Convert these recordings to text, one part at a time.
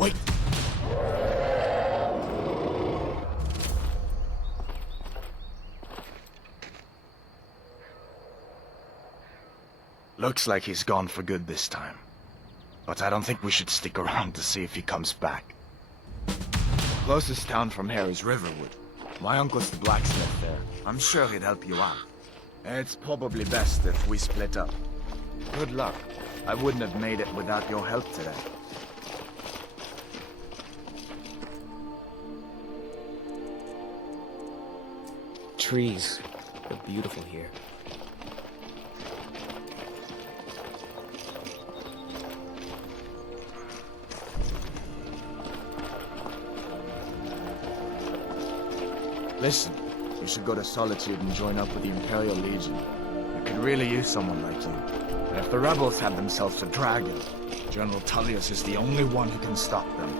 Wait! Looks like he's gone for good this time. But I don't think we should stick around to see if he comes back. Closest town from here is Riverwood. My uncle's the blacksmith there. I'm sure he'd help you out. It's probably best if we split up. Good luck. I wouldn't have made it without your help today. Trees. They're beautiful here. Listen, you should go to Solitude and join up with the Imperial Legion. We could really use someone like you. And if the rebels have themselves a dragon, General Tullius is the only one who can stop them.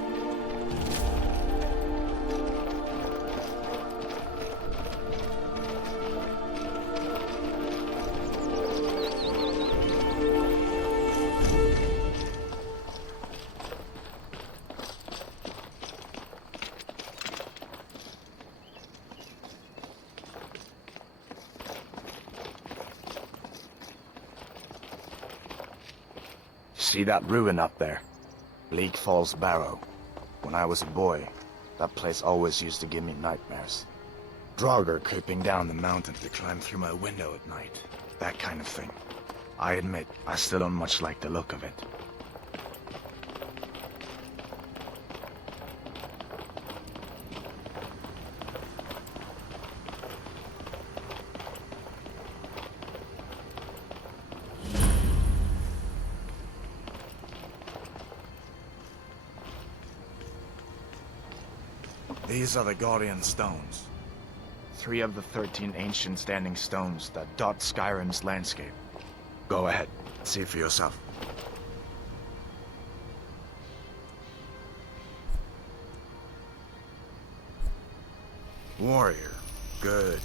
See that ruin up there? Bleak Falls Barrow. When I was a boy, that place always used to give me nightmares. Draugr creeping down the mountain to climb through my window at night. That kind of thing. I admit, I still don't much like the look of it. These are the Guardian Stones. 3 of the 13 ancient standing stones that dot Skyrim's landscape. Go ahead, see for yourself. Warrior. Good.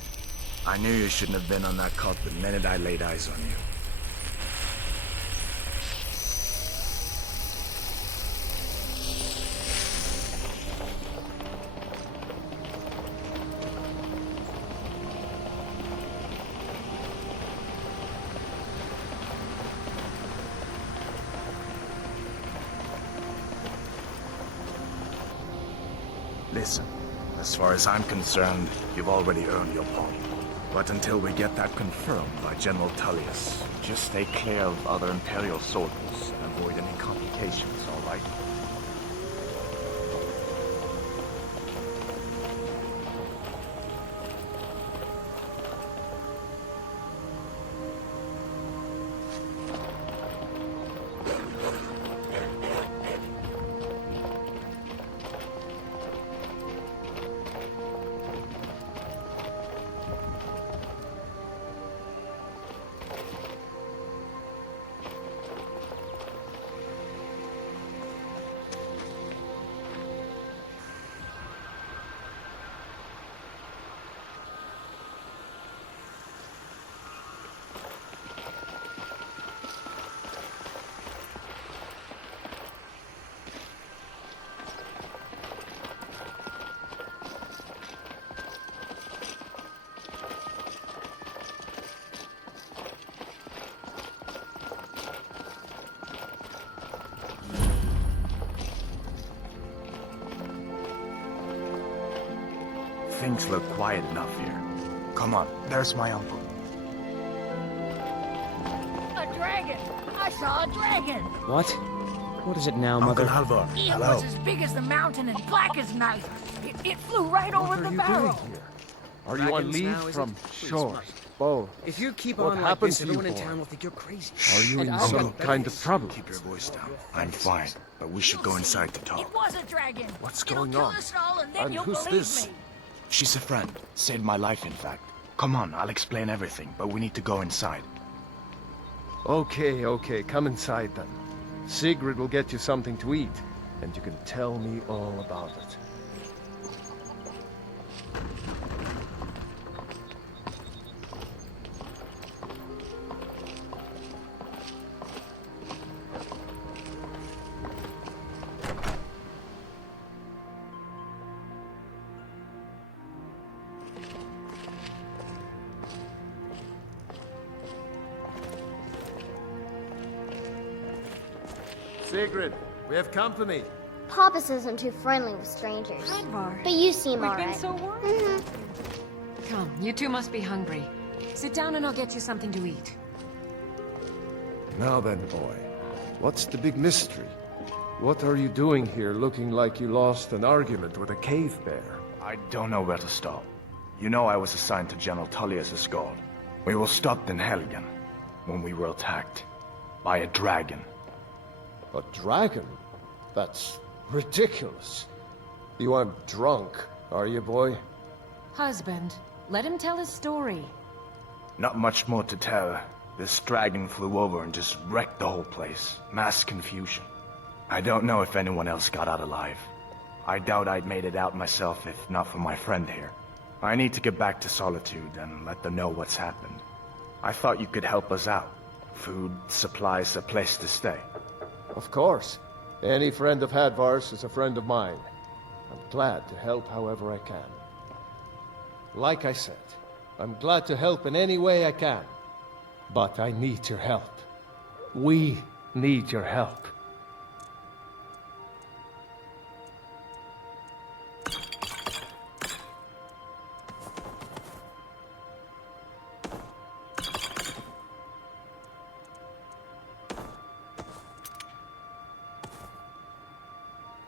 I knew you shouldn't have been on that cult the minute I laid eyes on you. Listen, as far as I'm concerned, you've already earned your pardon. But until we get that confirmed by General Tullius, just stay clear of other Imperial soldiers and avoid any complications, all right? Things look quiet enough here. Come on, there's my uncle. A dragon! I saw a dragon! What? What is it now, Mother? Uncle Halvor, It hello. was as big as the mountain and black as night. It flew right over the barrel. Are you on Dragons leave now, is from it? Please, shore? Mike. Oh, If you keep What on like happened this, to you, everyone in boy? town will think you're crazy. are you in And some I've got kind of trouble? Keep your voice down. I'm fine, but we should go inside to talk. It was a dragon. What's It'll going kill on? us all, and then And you'll who's believe this? me. She's a friend. Saved my life, in fact. Come on, I'll explain everything, but we need to go inside. Okay, come inside then. Sigrid will get you something to eat, and you can tell me all about it. Sigrid, we have company. Papas isn't too friendly with strangers. Hadvar. But you seem We've alright. been so worried. Come, you two must be hungry. Sit down and I'll get you something to eat. Now then, boy. What's the big mystery? What are you doing here looking like you lost an argument with a cave bear? I don't know where to start. You know I was assigned to General Tullius' guard. We were stopped in Helgen when we were attacked by a dragon. A dragon? That's ridiculous. You aren't drunk, are you, boy? Husband, let him tell his story. Not much more to tell. This dragon flew over and just wrecked the whole place. Mass confusion. I don't know if anyone else got out alive. I doubt I'd made it out myself if not for my friend here. I need to get back to Solitude and let them know what's happened. I thought you could help us out. Food, supplies, a place to stay. Of course. Any friend of Hadvar's is a friend of mine. I'm glad to help however I can. Like I said, I'm glad to help in any way I can. But I need your help. We need your help.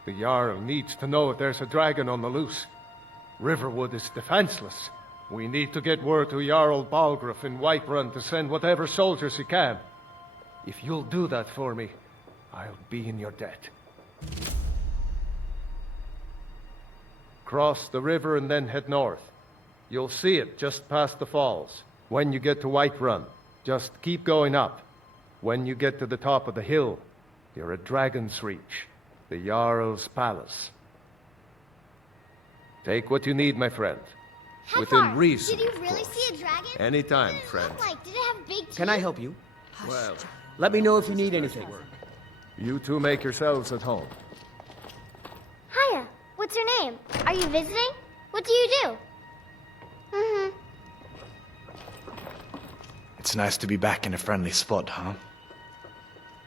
The Jarl needs to know if there's a dragon on the loose. Riverwood is defenseless. We need to get word to Jarl Balgruuf in Whiterun to send whatever soldiers he can. If you'll do that for me, I'll be in your debt. Cross the river and then head north. You'll see it just past the falls. When you get to Whiterun, just keep going up. When you get to the top of the hill, you're at Dragon's Reach, the Jarl's palace. Take what you need, my friend. Within reason. Did you of really course. see a dragon? Anytime, What did it friend. look like? Did it have big teeth? Can I help you? Well, Let me know if you need anything. you two make yourselves at home. Hiya. What's your name? Are you visiting? What do you do? It's nice to be back in a friendly spot, huh?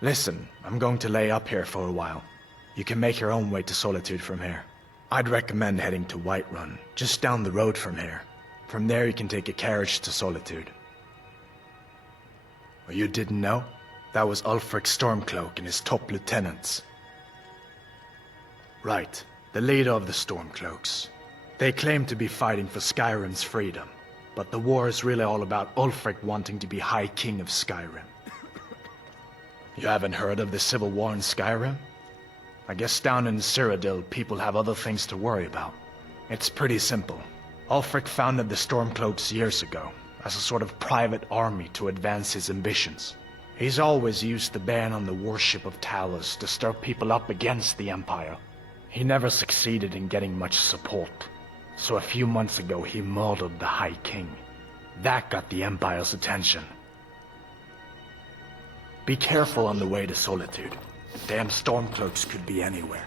Listen, I'm going to lay up here for a while. You can make your own way to Solitude from here. I'd recommend heading to Whiterun, just down the road from here. From there you can take a carriage to Solitude. Oh, you didn't know? That was Ulfric Stormcloak and his top lieutenants. Right, the leader of the Stormcloaks. They claim to be fighting for Skyrim's freedom, but the war is really all about Ulfric wanting to be High King of Skyrim. You haven't heard of the civil war in Skyrim? I guess down in Cyrodiil, people have other things to worry about. It's pretty simple. Ulfric founded the Stormcloaks years ago, as a sort of private army to advance his ambitions. He's always used the ban on the worship of Talos to stir people up against the Empire. He never succeeded in getting much support, so a few months ago he murdered the High King. That got the Empire's attention. Be careful on the way to Solitude. Damn Stormcloaks could be anywhere.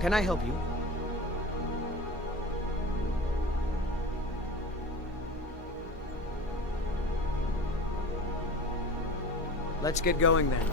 Can I help you? Let's get going then.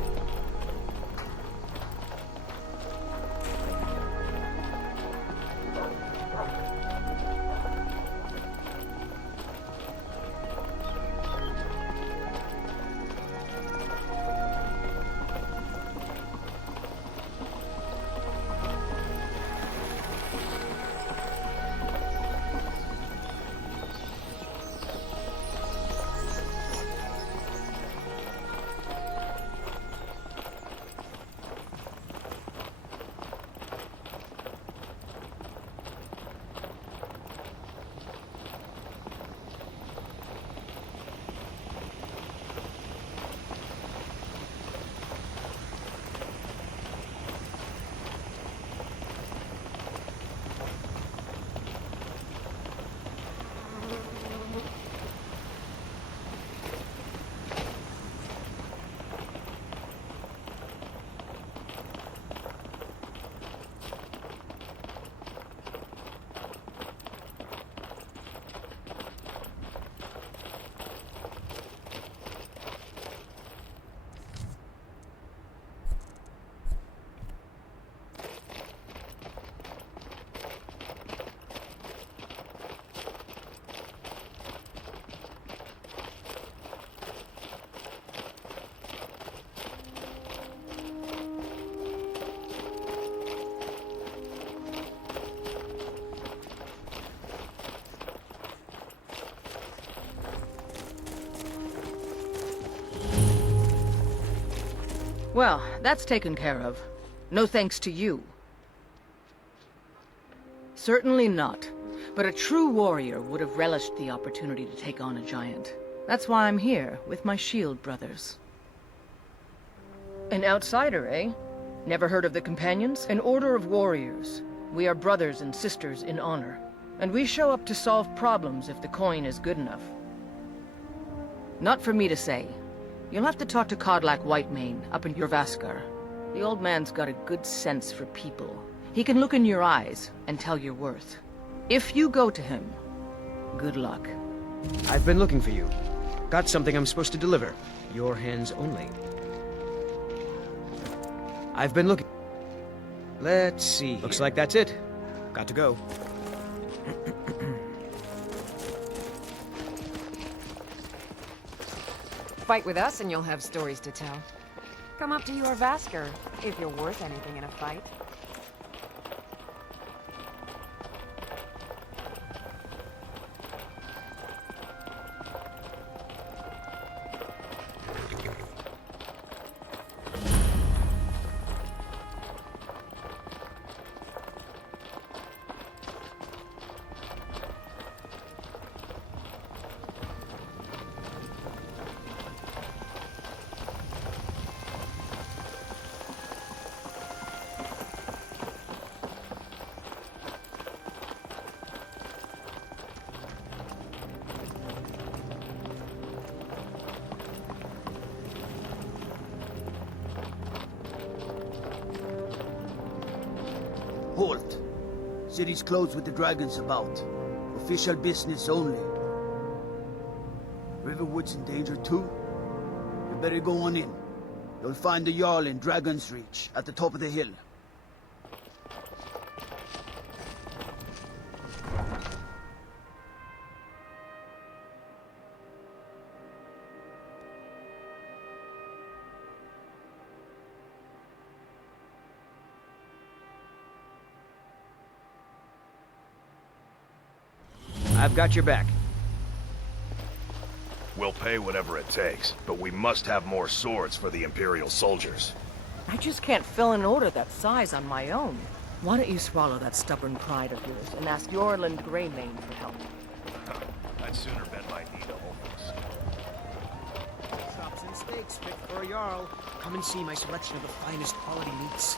Well, that's taken care of. No thanks to you. Certainly not. But a true warrior would have relished the opportunity to take on a giant. That's why I'm here, with my shield brothers. An outsider, eh? Never heard of the Companions? An order of warriors. We are brothers and sisters in honor. And we show up to solve problems if the coin is good enough. Not for me to say. You'll have to talk to Kodlak Whitemane up in Jorvaskar. The old man's got a good sense for people. He can look in your eyes and tell your worth. If you go to him, good luck. I've been looking for you. Got something I'm supposed to deliver. Your hands only. I've been looking. Let's see. Looks like that's it. Got to go. Fight with us and you'll have stories to tell. Come up to your Vasker, if you're worth anything in a fight. Halt. City's closed with the dragons about. Official business only. Riverwood's in danger too? You better go on in. You'll find the Jarl in Dragon's Reach, at the top of the hill. I've got your back. We'll pay whatever it takes, but we must have more swords for the Imperial soldiers. I just can't fill an order that size on my own. Why don't you swallow that stubborn pride of yours and ask Yorland Greymane for help? I'd sooner bend my knee to Ulfos. Chops and steaks fit for a Jarl. Come and see my selection of the finest quality meats.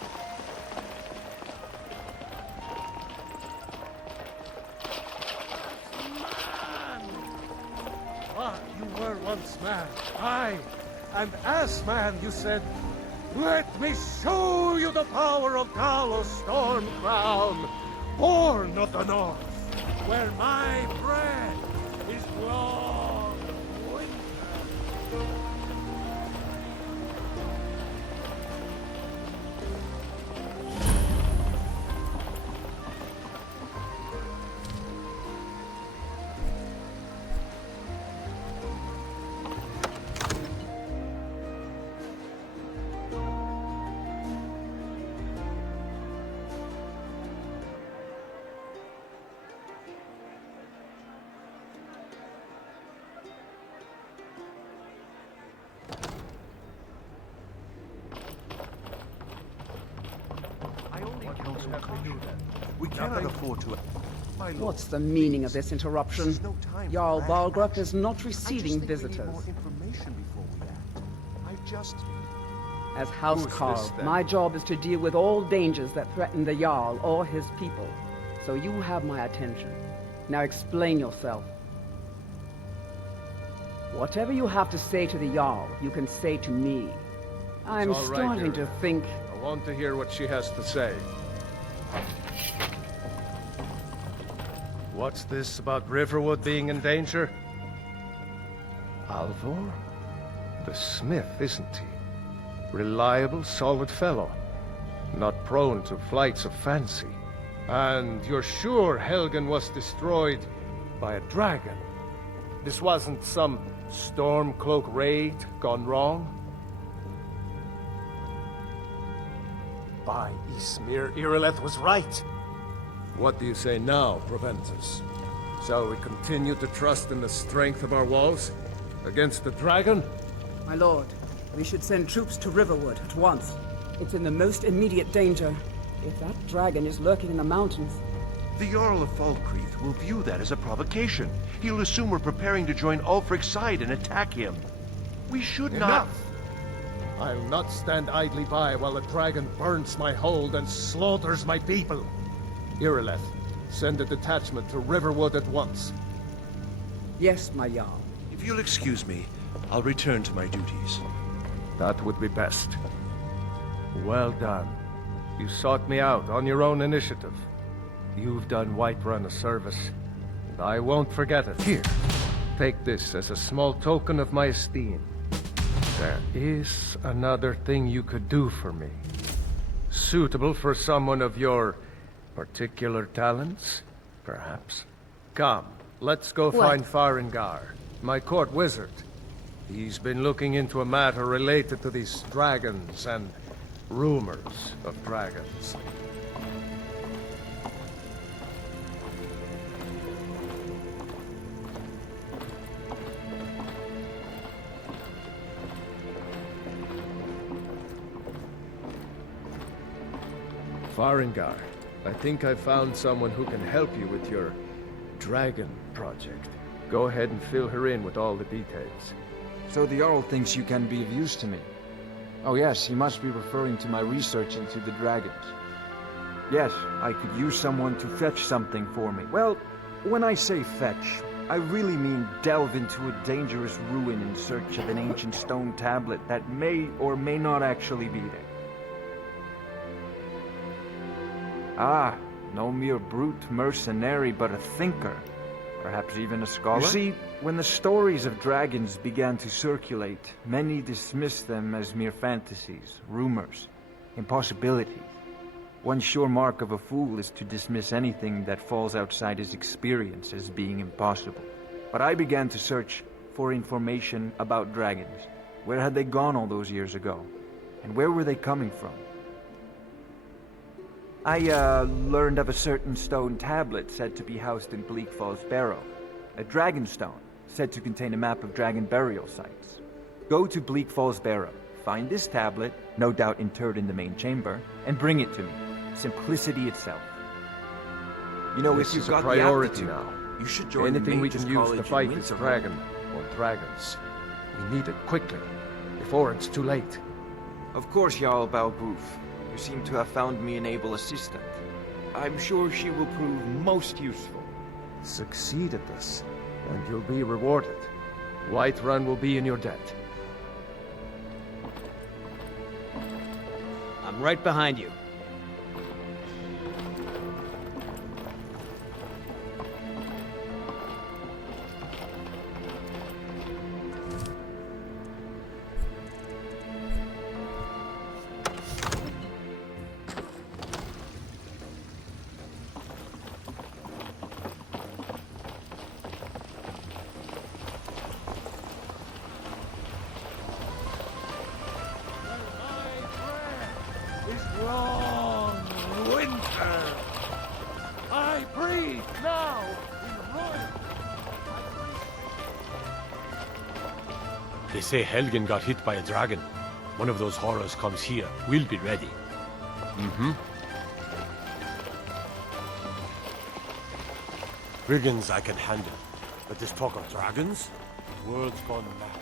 Ah, you were once man. Aye. And as man, you said, "Let me show you the power of Talos Stormcrown, born of the north, where my bread is long winter." We cannot afford to... What's the meaning of this interruption? Jarl Balgrup is not receiving visitors. As Housecarl, my job is to deal with all dangers that threaten the Jarl or his people. So you have my attention. Now explain yourself. Whatever you have to say to the Jarl, you can say to me. I'm all right, starting to Irina. think... I want to hear what she has to say. What's this about Riverwood being in danger? Alvor? The smith, isn't he? Reliable, solid fellow. Not prone to flights of fancy. And you're sure Helgen was destroyed by a dragon? This wasn't some Stormcloak raid gone wrong? By Ysmir, Irileth was right. What do you say now, Proventus? Shall we continue to trust in the strength of our walls? Against the dragon? My lord, We should send troops to Riverwood at once. It's in the most immediate danger. If that dragon is lurking in the mountains... The Jarl of Falkreath will view that as a provocation. He'll assume we're preparing to join Ulfric's side and attack him. We should not... Enough! I'll not stand idly by while the dragon burns my hold and slaughters my people. Irileth, send a detachment to Riverwood at once. Yes, my Jarl. If you'll excuse me, I'll return to my duties. That would be best. Well done. You sought me out on your own initiative. You've done Whiterun a service, and I won't forget it. Here, take this as a small token of my esteem. There is another thing you could do for me. Suitable for someone of your particular talents, perhaps. Come, let's go find Farengar, my court wizard. He's been looking into a matter related to these dragons and rumors of dragons. Farengar, I think I found someone who can help you with your dragon project. Go ahead and fill her in with all the details. So the Jarl thinks you can be of use to me. Oh yes, he must be referring to my research into the dragons. Yes, I could use someone to fetch something for me. Well, when I say fetch, I really mean delve into a dangerous ruin in search of an ancient stone tablet that may or may not actually be there. Ah, no mere brute mercenary, but a thinker. Perhaps even a scholar? You see, when the stories of dragons began to circulate, many dismissed them as mere fantasies, rumors, impossibilities. One sure mark of a fool is to dismiss anything that falls outside his experience as being impossible. But I began to search for information about dragons. Where had they gone all those years ago? And where were they coming from? I learned of a certain stone tablet said to be housed in Bleak Falls Barrow. A dragon stone, said to contain a map of dragon burial sites. Go to Bleak Falls Barrow, find this tablet, no doubt interred in the main chamber, and bring it to me. Simplicity itself. You know, this if you've is got a priority the aptitude, now. you should join Anything the we can Mages use College to in fight this Winterhold. dragon, or dragons. We need it quickly, before it's too late. Of course, Jarl Balboof. You seem to have found me an able assistant. I'm sure she will prove most useful. Succeed at this, and you'll be rewarded. Whiterun will be in your debt. I'm right behind you. Long winter. I breathe now in royal. They say Helgen got hit by a dragon. One of those horrors comes here. We'll be ready. Brigands I can handle. But this talk of dragons? The world's gone mad.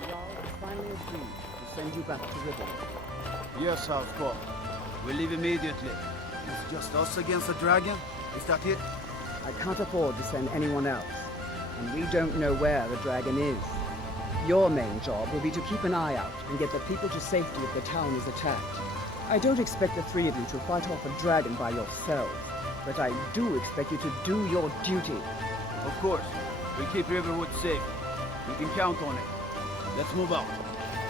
The Jarl has finally agreed to send you back to Riverwood. Yes, of course. We leave immediately. It's just us against the dragon? Is that it? I can't afford to send anyone else, and we don't know where the dragon is. Your main job will be to keep an eye out and get the people to safety if the town is attacked. I don't expect the three of you to fight off a dragon by yourselves, but I do expect you to do your duty. Of course. We keep Riverwood safe. You can count on it. Let's move out.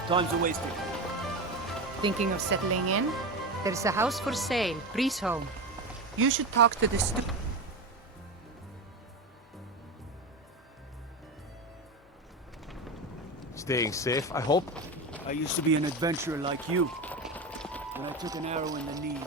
Time's wasted. Thinking of settling in? There's a house for sale, Breeze Home. You should talk to the Staying safe, I hope. I used to be an adventurer like you. When I took an arrow in the knee.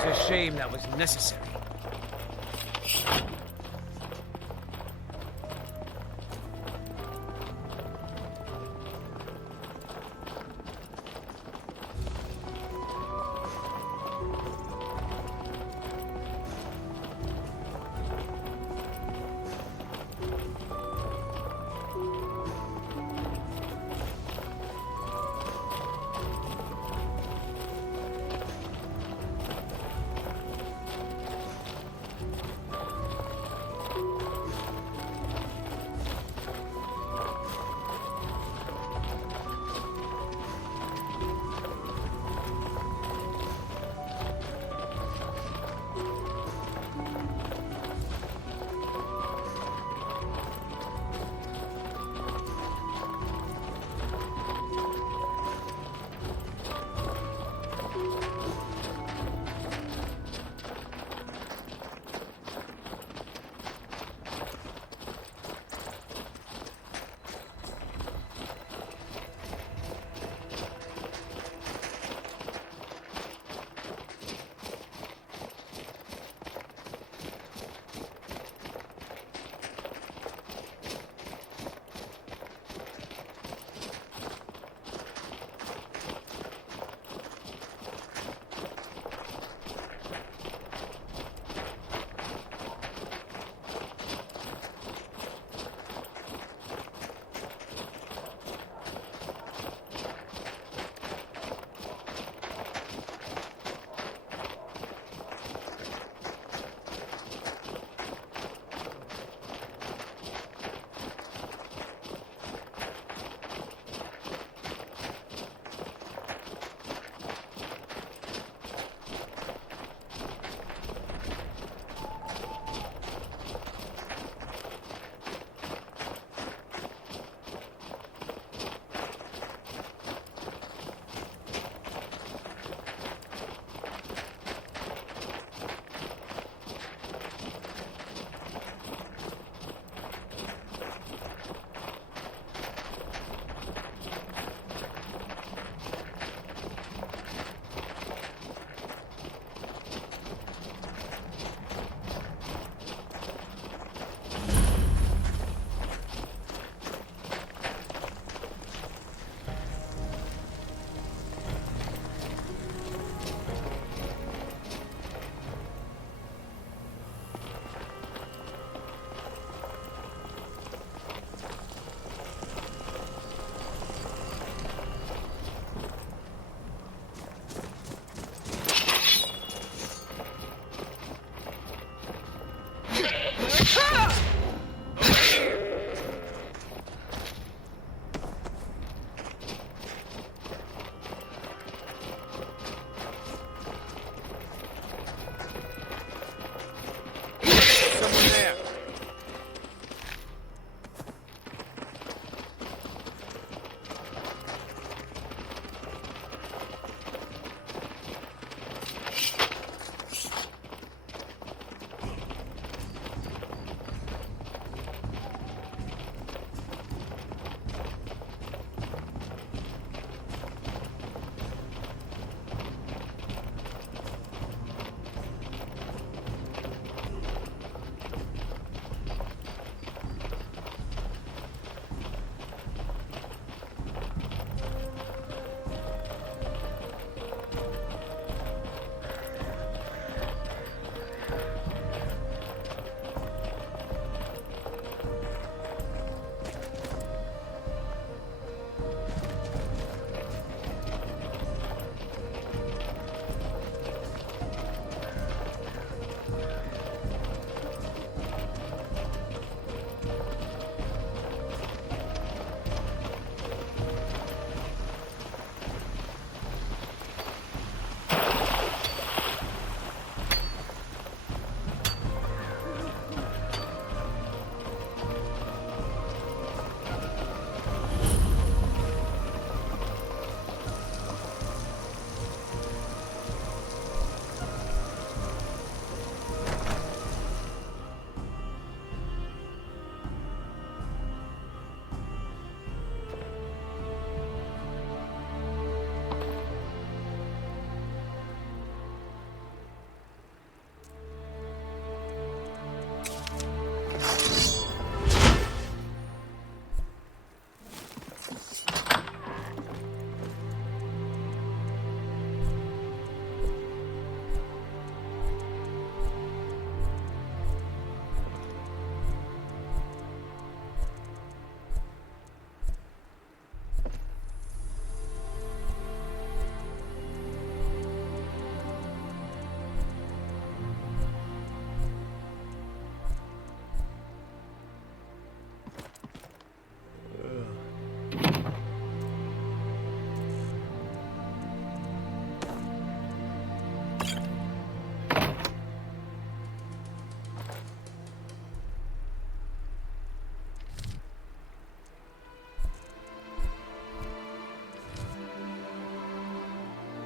It's a shame that was necessary.